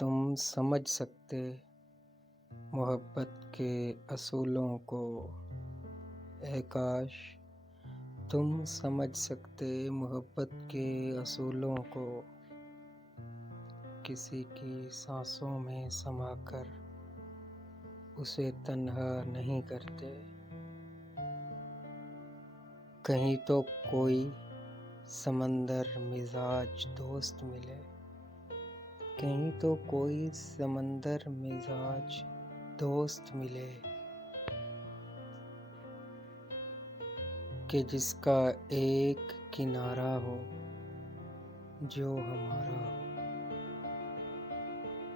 تم سمجھ سکتے محبت کے اصولوں کو، اے کاش تم سمجھ سکتے محبت کے اصولوں کو، کسی کی سانسوں میں سما کر اسے تنہا نہیں کرتے۔ کہیں تو کوئی سمندر مزاج دوست ملے، کہیں تو کوئی سمندر مزاج دوست ملے، کہ جس کا ایک کنارہ ہو جو ہمارا ہو۔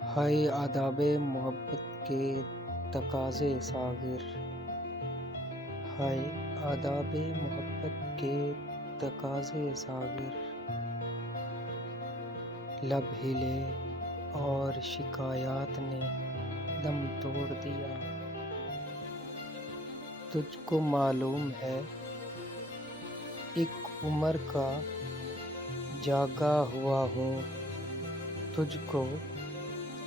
ہائے آداب محبت کے تقاضے ساغر، ہائے آداب محبت کے تقاضے ساغر، لب ہلے اور شکایات نے دم توڑ دیا۔ تجھ کو معلوم ہے ایک عمر کا جاگا ہوا ہوں، تجھ کو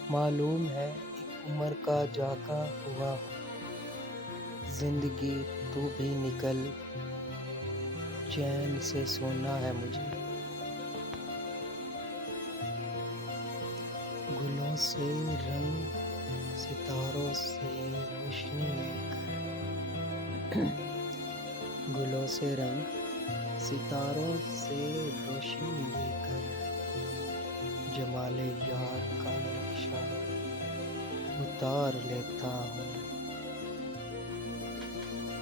معلوم ہے ایک عمر کا جاگا ہوا ہوں۔ زندگی تو بھی نکل، چین سے سونا ہے مجھے، گلوں سے رنگ ستاروں سے روشنی لے کر، گلوں سے رنگ ستاروں سے روشنی لے کر، جمال یار کا نقشہ اتار لیتا ہوں۔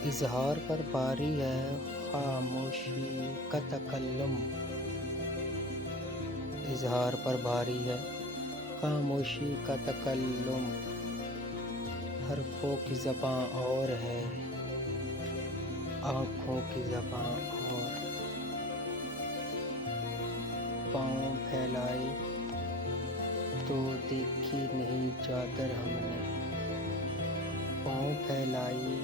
اظہار پر باری ہے خاموشی کا تکلم، اظہار پر باری ہے خاموشی کا تکلم، حرفوں کی زباں اور ہے آنکھوں کی زباں اور۔ پاؤں پھیلائے تو دیکھی نہیں چادر ہم نے، پاؤں پھیلائے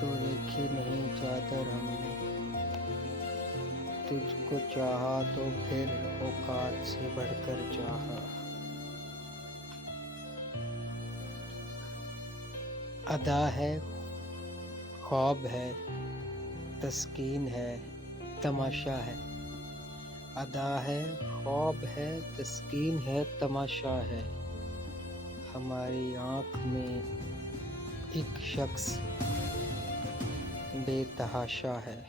تو دیکھی نہیں چادر ہم نے، تجھ کو چاہا تو پھر اوقات سے بڑھ کر چاہا۔ ادا ہے خواب ہے تسکین ہے تماشا ہے، ادا ہے خواب ہے تسکین ہے تماشا ہے، ہماری آنکھ میں ایک شخص بے تحاشا ہے۔